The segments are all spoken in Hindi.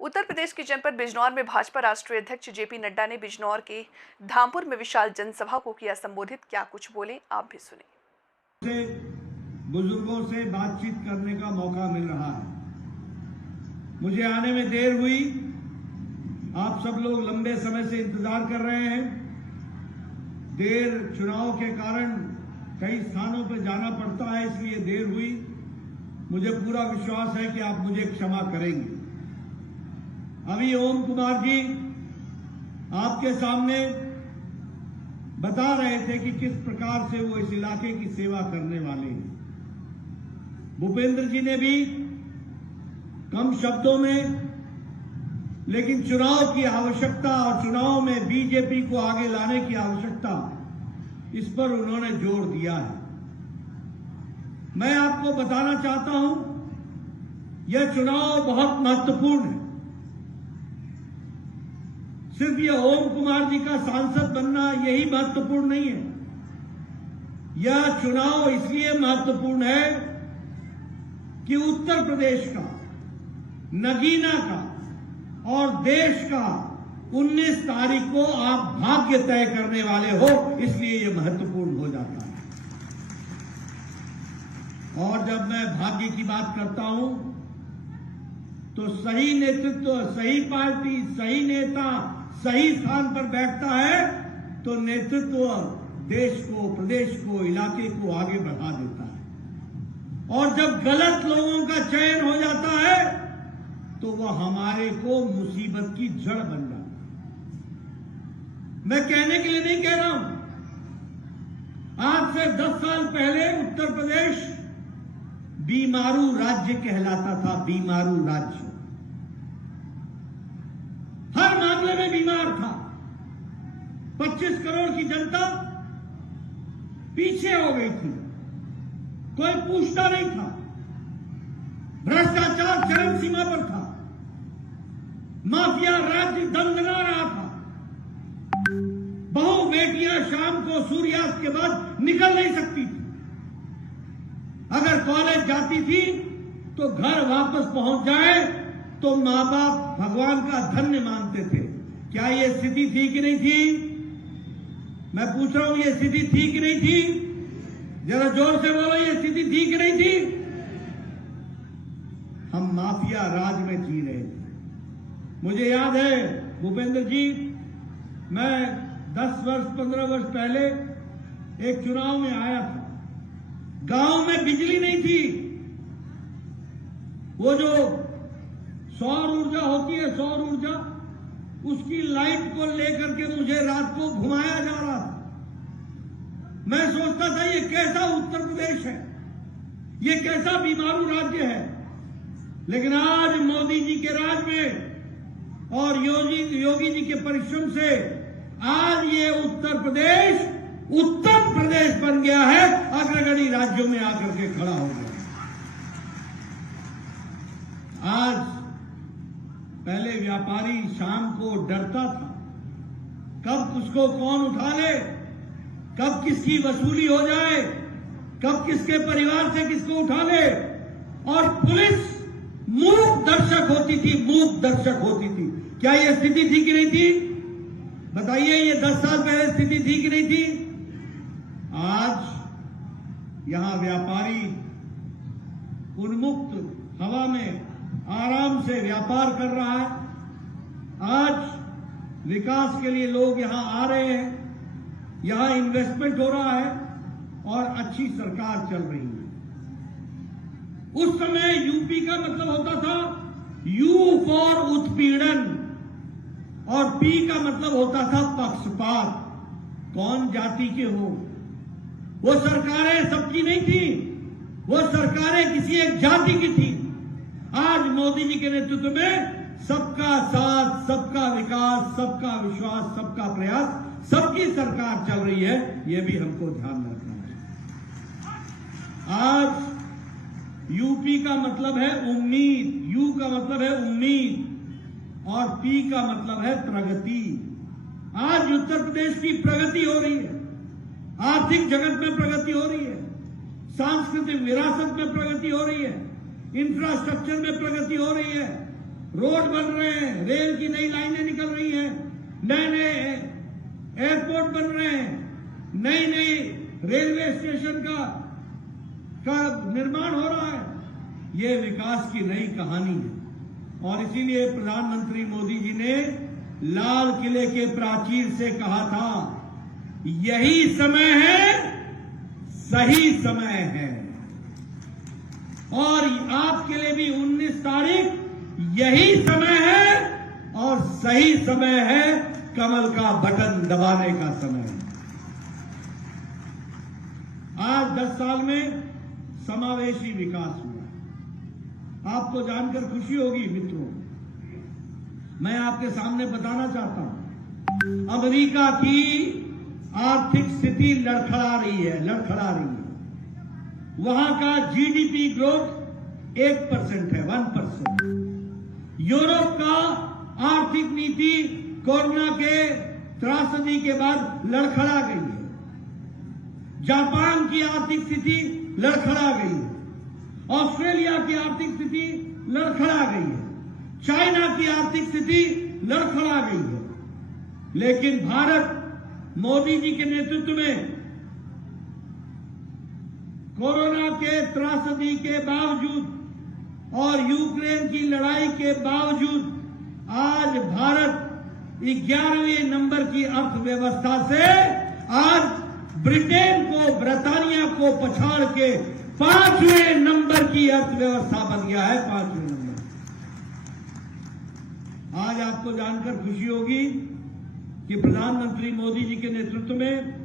उत्तर प्रदेश के जनपद बिजनौर में भाजपा राष्ट्रीय अध्यक्ष जेपी नड्डा ने बिजनौर के धामपुर में विशाल जनसभा को किया संबोधित। क्या कुछ बोले, आप भी सुने। बुजुर्गों से बातचीत करने का मौका मिल रहा है। मुझे आने में देर हुई। आप सब लोग लंबे समय से इंतजार कर रहे हैं। देर चुनाव के कारण कई स्थानों पर जाना पड़ता है, इसलिए देर हुई। मुझे पूरा विश्वास है कि आप मुझे क्षमा करेंगे। अभी ओम कुमार जी आपके सामने बता रहे थे कि किस प्रकार से वो इस इलाके की सेवा करने वाले हैं। भूपेंद्र जी ने भी कम शब्दों में, लेकिन चुनाव की आवश्यकता और चुनाव में बीजेपी को आगे लाने की आवश्यकता, इस पर उन्होंने जोर दिया है। मैं आपको बताना चाहता हूं, यह चुनाव बहुत महत्वपूर्ण है। सिर्फ ये ओम कुमार जी का सांसद बनना यही महत्वपूर्ण नहीं है। यह चुनाव इसलिए महत्वपूर्ण है कि उत्तर प्रदेश का, नगीना का और देश का 19 तारीख को आप भाग्य तय करने वाले हो, इसलिए यह महत्वपूर्ण हो जाता है। और जब मैं भाग्य की बात करता हूं तो सही नेतृत्व, सही पार्टी, सही नेता सही स्थान पर बैठता है तो नेतृत्व देश को, प्रदेश को, इलाके को आगे बढ़ा देता है। और जब गलत लोगों का चयन हो जाता है तो वह हमारे को मुसीबत की जड़ बन जाता है। मैं कहने के लिए नहीं कह रहा हूं। आज से 10 साल पहले उत्तर प्रदेश बीमारू राज्य कहलाता था। बीमारू राज्य, हर मामले में बीमार था। 25 करोड़ की जनता पीछे हो गई थी, कोई पूछता नहीं था। भ्रष्टाचार चरम सीमा पर था। माफिया राज्य दंगना रहा था। बहु बेटियां शाम को सूर्यास्त के बाद निकल नहीं सकती थी। अगर कॉलेज जाती थी तो घर वापस पहुंच जाए तो मां बाप भगवान का धन्य मानते थे। क्या यह स्थिति थी कि नहीं थी? मैं पूछ रहा हूं, यह स्थिति थी कि नहीं थी? जरा जोर से बोलो, यह स्थिति थी कि नहीं थी? हम माफिया राज में जी रहे थे। मुझे याद है भूपेंद्र जी, मैं 10 वर्ष 15 वर्ष पहले एक चुनाव में आया था। गांव में बिजली नहीं थी। वो जो सौर ऊर्जा होती है, सौर ऊर्जा, उसकी लाइट को लेकर के मुझे रात को घुमाया जा रहा था। मैं सोचता था ये कैसा उत्तर प्रदेश है, ये कैसा बीमारू राज्य है। लेकिन आज मोदी जी के राज में और योगी जी के परिश्रम से आज ये उत्तर प्रदेश बन गया है, अग्रगणी राज्यों में आकर के खड़ा हो गया। आज पहले व्यापारी शाम को डरता था, कब उसको कौन उठा ले, कब किसकी वसूली हो जाए, कब किसके परिवार से किसको उठा ले। और पुलिस मूक दर्शक होती थी, मूक दर्शक होती थी। क्या यह स्थिति थी कि नहीं थी? बताइए, ये 10 साल पहले स्थिति थी कि नहीं थी? आज यहां व्यापारी उन्मुक्त हवा में आराम से व्यापार कर रहा है। आज विकास के लिए लोग यहां आ रहे हैं, यहां इन्वेस्टमेंट हो रहा है और अच्छी सरकार चल रही है। उस समय यूपी का मतलब होता था यू फॉर उत्पीड़न और पी का मतलब होता था पक्षपात। कौन जाति के हो, वो सरकारें सबकी नहीं थी, वो सरकारें किसी एक जाति की थी। आज मोदी जी के नेतृत्व में सबका साथ, सबका विकास, सबका विश्वास, सबका प्रयास, सबकी सरकार चल रही है। यह भी हमको ध्यान रखना है। आज यूपी का मतलब है उम्मीद, यू का मतलब है उम्मीद और पी का मतलब है प्रगति। आज उत्तर प्रदेश की प्रगति हो रही है, आर्थिक जगत में प्रगति हो रही है, सांस्कृतिक विरासत में प्रगति हो रही है, इंफ्रास्ट्रक्चर में प्रगति हो रही है, रोड बन रहे हैं, रेल की नई लाइनें निकल रही हैं, नए नए एयरपोर्ट बन रहे हैं, नई नई रेलवे स्टेशन का निर्माण हो रहा है। ये विकास की नई कहानी है और इसीलिए प्रधानमंत्री मोदी जी ने लाल किले के प्राचीर से कहा था, यही समय है, सही समय है। और आपके लिए भी 19 तारीख यही समय है और सही समय है, कमल का बटन दबाने का समय है। आज 10 साल में समावेशी विकास हुआ। आपको जानकर खुशी होगी मित्रों, मैं आपके सामने बताना चाहता हूं, अमेरिका की आर्थिक स्थिति लड़खड़ा रही है। वहां का जीडीपी ग्रोथ 1% है, 1%। यूरोप का आर्थिक नीति कोरोना के त्रासदी के बाद लड़खड़ा गई है। जापान की आर्थिक स्थिति लड़खड़ा गई है। ऑस्ट्रेलिया की आर्थिक स्थिति लड़खड़ा गई है। चाइना की आर्थिक स्थिति लड़खड़ा गई है। लेकिन भारत मोदी जी के नेतृत्व में कोरोना के त्रासदी के बावजूद और यूक्रेन की लड़ाई के बावजूद आज भारत 11वें नंबर की अर्थव्यवस्था से आज ब्रिटेन को, ब्रिटानिया को पछाड़ के 5वें नंबर की अर्थव्यवस्था बन गया है, 5वें नंबर। आज आपको जानकर खुशी होगी कि प्रधानमंत्री मोदी जी के नेतृत्व में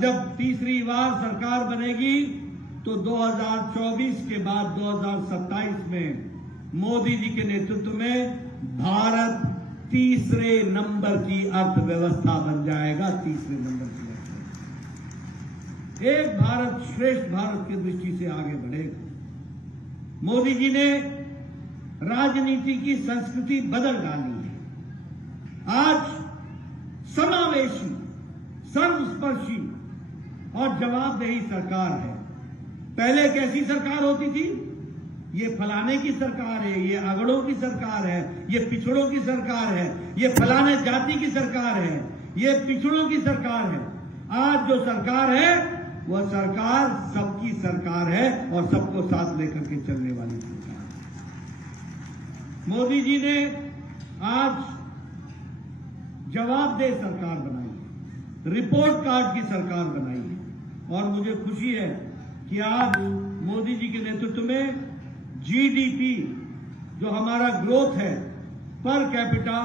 जब तीसरी बार सरकार बनेगी तो 2024 के बाद 2027 में मोदी जी के नेतृत्व में भारत तीसरे नंबर की अर्थव्यवस्था बन जाएगा, तीसरे नंबर की अर्थव्यवस्था। एक भारत श्रेष्ठ भारत की दृष्टि से आगे बढ़ेगा। मोदी जी ने राजनीति की संस्कृति बदल डाली है। आज समावेशी, सर्वस्पर्शी और जवाबदेही सरकार है। पहले कैसी सरकार होती थी? ये फलाने की सरकार है, ये अगड़ों की सरकार है, ये पिछड़ों की सरकार है, ये फलाने जाति की सरकार है, ये पिछड़ों की सरकार है। आज जो सरकार है वह सरकार सबकी सरकार है और सबको साथ लेकर के चलने वाली सरकार है। मोदी जी ने आज जवाबदेह सरकार बनाई है, रिपोर्ट कार्ड की सरकार बनाई है और मुझे खुशी है कि आज मोदी जी के नेतृत्व में जीडीपी जो हमारा ग्रोथ है पर कैपिटा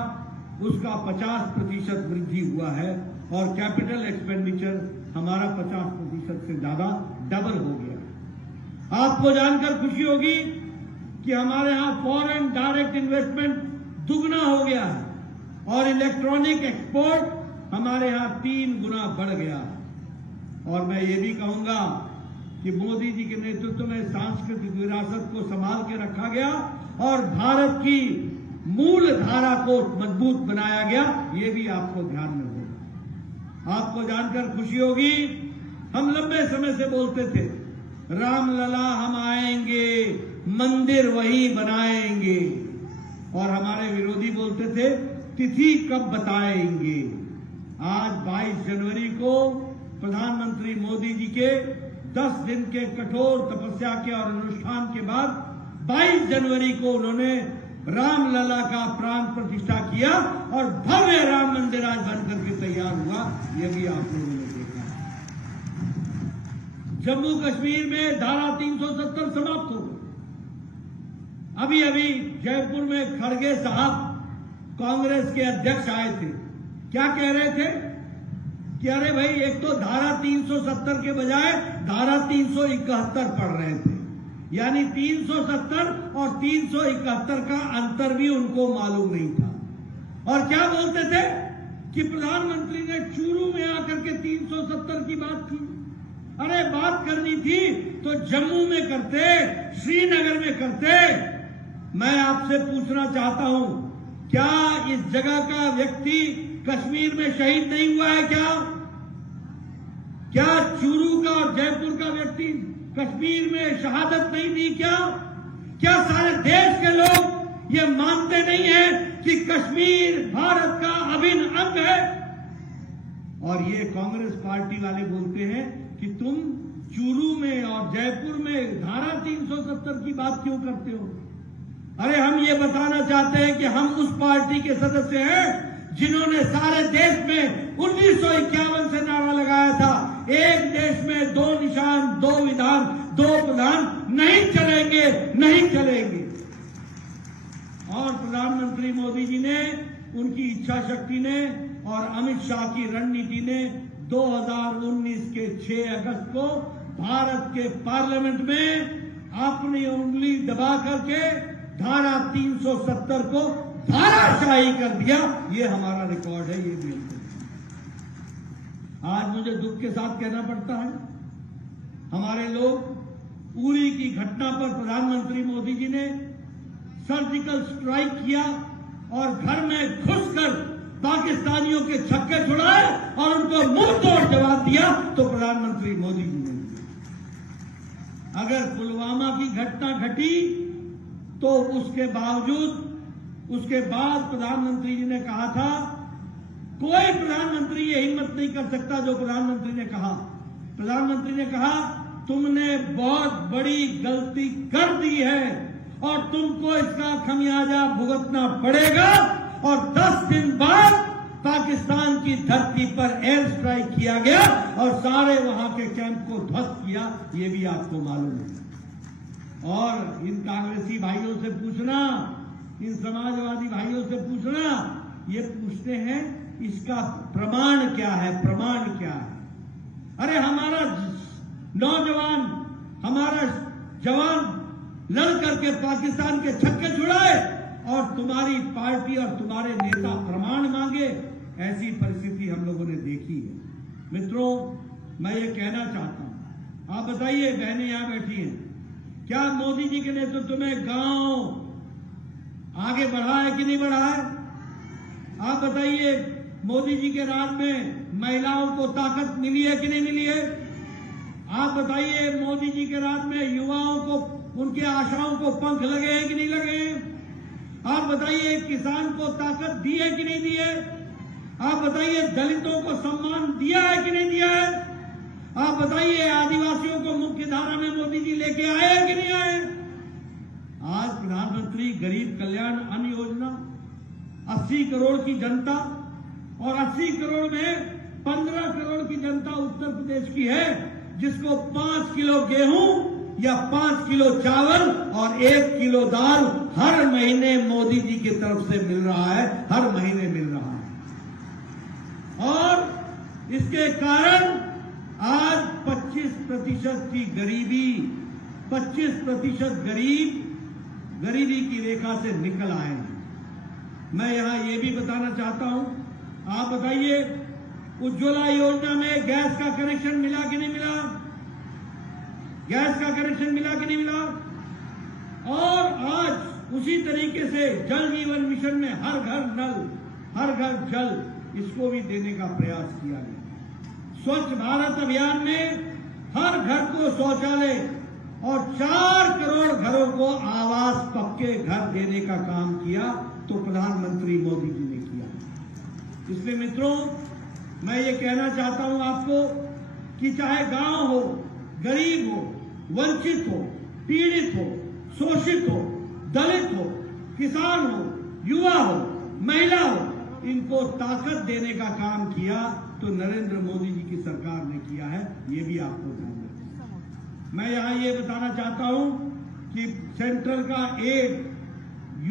उसका 50% वृद्धि हुआ है और कैपिटल एक्सपेंडिचर हमारा 50% से ज्यादा डबल हो गया। आपको जानकर खुशी होगी कि हमारे यहां फॉरेन डायरेक्ट इन्वेस्टमेंट दुगना हो गया है और इलेक्ट्रॉनिक एक्सपोर्ट हमारे यहां 3 गुना बढ़ गया। और मैं ये भी कहूंगा कि मोदी जी के नेतृत्व में सांस्कृतिक विरासत को संभाल के रखा गया और भारत की मूल धारा को मजबूत बनाया गया, ये भी आपको ध्यान में होगा। आपको जानकर खुशी होगी, हम लंबे समय से बोलते थे रामलला हम आएंगे, मंदिर वही बनाएंगे, और हमारे विरोधी बोलते थे तिथि कब बताएंगे। आज 22 जनवरी को प्रधानमंत्री मोदी जी के 10 दिन के कठोर तपस्या के और अनुष्ठान के बाद 22 जनवरी को उन्होंने रामलला का प्राण प्रतिष्ठा किया और भव्य राम मंदिर आज बनकर के तैयार हुआ। यह भी आप लोगों ने देखा। जम्मू कश्मीर में धारा 370 समाप्त हो गई। अभी अभी जयपुर में खड़गे साहब कांग्रेस के अध्यक्ष आए थे, क्या कह रहे थे कि अरे भाई एक तो धारा 370 के बजाय धारा 371 पढ़ रहे थे, यानी 370 और 371 का अंतर भी उनको मालूम नहीं था। और क्या बोलते थे कि प्रधानमंत्री ने चूरू में आकर के 370 की बात की। अरे बात करनी थी तो जम्मू में करते, श्रीनगर में करते। मैं आपसे पूछना चाहता हूं, क्या इस जगह का व्यक्ति कश्मीर में शहीद नहीं हुआ है? क्या चूरू का और जयपुर का व्यक्ति कश्मीर में शहादत नहीं दी? क्या सारे देश के लोग ये मानते नहीं है कि कश्मीर भारत का अभिन्न अंग है। और ये कांग्रेस पार्टी वाले बोलते हैं कि तुम चूरू में और जयपुर में धारा 370 की बात क्यों करते हो? अरे हम ये बताना चाहते हैं कि हम उस पार्टी के सदस्य हैं जिन्होंने सारे देश में 1951 से नारा लगाया था, एक देश में दो निशान, दो विधान, दो प्रधान नहीं चलेंगे, नहीं चलेंगे। और प्रधानमंत्री मोदी जी ने, उनकी इच्छा शक्ति ने और अमित शाह की रणनीति ने 2019 के 6 अगस्त को भारत के पार्लियामेंट में अपनी उंगली दबा करके धारा 370 को धाराशाही कर दिया। ये हमारा रिकॉर्ड है, ये बिल्कुल। आज मुझे दुख के साथ कहना पड़ता है, हमारे लोग उरी की घटना पर प्रधानमंत्री मोदी जी ने सर्जिकल स्ट्राइक किया और घर में घुसकर पाकिस्तानियों के छक्के छुड़ाए और उनको मुंह तोड़ जवाब दिया, तो प्रधानमंत्री मोदी जी ने। अगर पुलवामा की घटना घटी तो उसके बावजूद, उसके बाद प्रधानमंत्री जी ने कहा था, कोई प्रधानमंत्री ये हिम्मत नहीं कर सकता जो प्रधानमंत्री ने कहा। प्रधानमंत्री ने कहा, तुमने बहुत बड़ी गलती कर दी है और तुमको इसका खमियाजा भुगतना पड़ेगा। और 10 दिन बाद पाकिस्तान की धरती पर एयर स्ट्राइक किया गया और सारे वहां के कैंप को ध्वस्त किया, ये भी आपको मालूम है। और इन कांग्रेसी भाइयों से पूछना, इन समाजवादी भाइयों से पूछना, ये पूछते हैं इसका प्रमाण क्या है, प्रमाण क्या है? अरे हमारा नौजवान, हमारा जवान लड़ करके पाकिस्तान के छक्के छुड़ाए और तुम्हारी पार्टी और तुम्हारे नेता प्रमाण मांगे। ऐसी परिस्थिति हम लोगों ने देखी है। मित्रों, मैं ये कहना चाहता हूं, आप बताइए, बहनें यहां बैठी हैं, क्या मोदी जी के नेतृत्व में गांव आगे बढ़ा है कि नहीं बढ़ा है? आप बताइए, मोदी जी के राज में महिलाओं को ताकत मिली है कि नहीं मिली है? आप बताइए, मोदी जी के राज में युवाओं को, उनके आशाओं को पंख लगे हैं कि नहीं लगे हैं? आप बताइए, किसान को ताकत दी है कि नहीं दी है? आप बताइए, दलितों को सम्मान दिया है कि नहीं दिया है? आप बताइए, आदिवासियों को मुख्य धारा में मोदी जी लेके आए हैं कि नहीं आए? आज प्रधानमंत्री गरीब कल्याण अन्न योजना, 80 करोड़ की जनता, और 80 करोड़ में 15 करोड़ की जनता उत्तर प्रदेश की है, जिसको 5 किलो गेहूं या 5 किलो चावल और 1 किलो दाल हर महीने मोदी जी की तरफ से मिल रहा है, हर महीने मिल रहा है। और इसके कारण आज 25% की गरीबी, 25% गरीबी की रेखा से निकल आए हैं। मैं यहां ये भी बताना चाहता हूं, आप बताइए, उज्ज्वला योजना में गैस का कनेक्शन मिला कि नहीं मिला? गैस का कनेक्शन मिला कि नहीं मिला? और आज उसी तरीके से जल जीवन मिशन में हर घर नल, हर घर जल, इसको भी देने का प्रयास किया गया। स्वच्छ भारत अभियान में हर घर को शौचालय और 4 करोड़ घरों को आवास, पक्के घर देने का काम किया, तो प्रधानमंत्री मोदी जी ने किया। इसलिए मित्रों, मैं ये कहना चाहता हूं आपको कि चाहे गांव हो, गरीब हो, वंचित हो, पीड़ित हो, शोषित हो, दलित हो, किसान हो, युवा हो, महिला हो, इनको ताकत देने का काम किया तो नरेंद्र मोदी जी की सरकार ने किया है, ये भी आपको ध्यान रखना। मैं यहां ये बताना चाहता हूं कि सेंट्रल का एड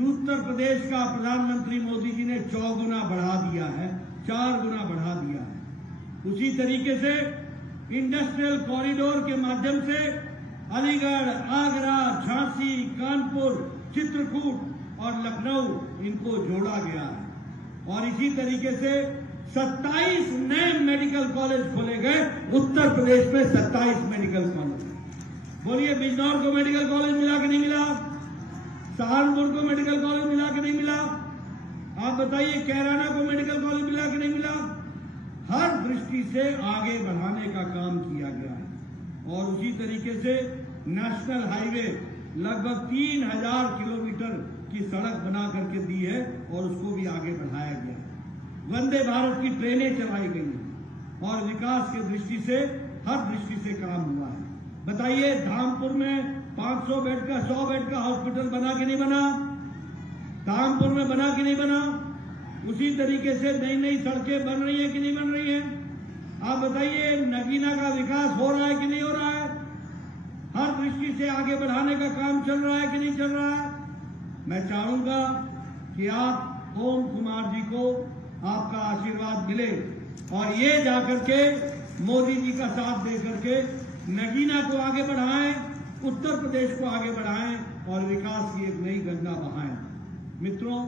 उत्तर प्रदेश का प्रधानमंत्री मोदी जी ने 4 गुना बढ़ा दिया है, 4 गुना बढ़ा दिया है। उसी तरीके से इंडस्ट्रियल कॉरिडोर के माध्यम से अलीगढ़, आगरा, झांसी, कानपुर, चित्रकूट और लखनऊ, इनको जोड़ा गया है। और इसी तरीके से 27 नए मेडिकल कॉलेज खोले गए उत्तर प्रदेश में, 27 मेडिकल कॉलेज। बोलिए, बिजनौर को मेडिकल कॉलेज मिला कि नहीं मिला? सहारनपुर को मेडिकल कॉलेज मिला कि नहीं मिला? आप बताइए, कैराना को मेडिकल कॉलेज मिला कि नहीं मिला? हर दृष्टि से आगे बढ़ाने का काम किया गया है। और उसी तरीके से नेशनल हाईवे लगभग 3000 किलोमीटर की सड़क बना करके दी है और उसको भी आगे बढ़ाया गया है। वंदे भारत की ट्रेनें चलाई गई हैं और विकास की दृष्टि से हर दृष्टि से काम हुआ है। बताइए, धामपुर में 500 बेड का 100 बेड का हॉस्पिटल बना कि नहीं बना? धामपुर में बना कि नहीं बना? उसी तरीके से नई नई सड़कें बन रही है कि नहीं बन रही है? आप बताइए, नगीना का विकास हो रहा है कि नहीं हो रहा है? हर दृष्टि से आगे बढ़ाने का काम चल रहा है कि नहीं चल रहा है? मैं चाहूंगा कि आप ओम कुमार जी को आपका आशीर्वाद मिले और ये जाकर के मोदी जी का साथ दे करके नगीना को आगे बढ़ाएं, उत्तर प्रदेश को आगे बढ़ाएं और विकास की एक नई गंगा बहाएं। मित्रों,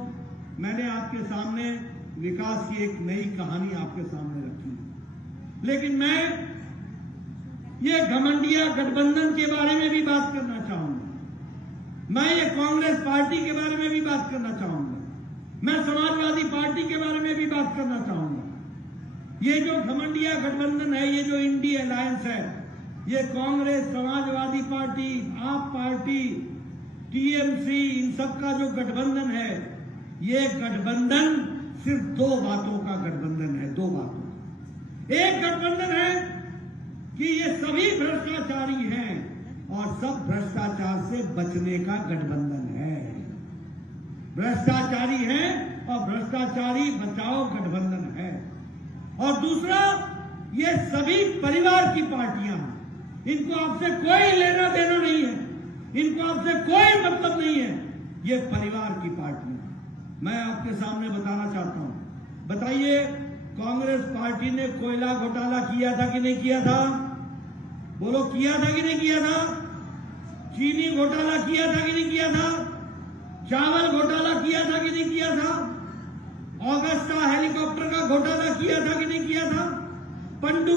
मैंने आपके सामने विकास की एक नई कहानी आपके सामने रखी, लेकिन मैं ये घमंडिया गठबंधन के बारे में भी बात करना चाहूंगा। मैं ये कांग्रेस पार्टी के बारे में भी बात करना चाहूंगा। मैं समाजवादी पार्टी के बारे में भी बात करना चाहूंगा। ये जो घमंडिया गठबंधन है, ये जो इंडी अलायंस है, ये कांग्रेस, समाजवादी पार्टी, आप पार्टी, टीएमसी, इन सबका जो गठबंधन है, ये गठबंधन सिर्फ दो बातों का गठबंधन है। दो बातों का। एक गठबंधन है कि ये सभी भ्रष्टाचारी हैं और सब भ्रष्टाचार से बचने का गठबंधन है। भ्रष्टाचारी हैं और भ्रष्टाचारी बचाओ गठबंधन है। और दूसरा, ये सभी परिवार की पार्टियां हैं। इनको आपसे कोई लेना देना नहीं है, इनको आपसे कोई मतलब नहीं है। ये परिवार की पार्टियां। मैं आपके सामने बताना चाहता हूं, बताइए, कांग्रेस पार्टी ने कोयला घोटाला किया था कि नहीं किया था? बोलो, किया था कि नहीं किया था? चीनी घोटाला किया था कि नहीं किया था? चावल घोटाला किया था कि नहीं किया था? ऑगस्टा हेलीकॉप्टर का घोटाला किया था कि नहीं किया था? पंडू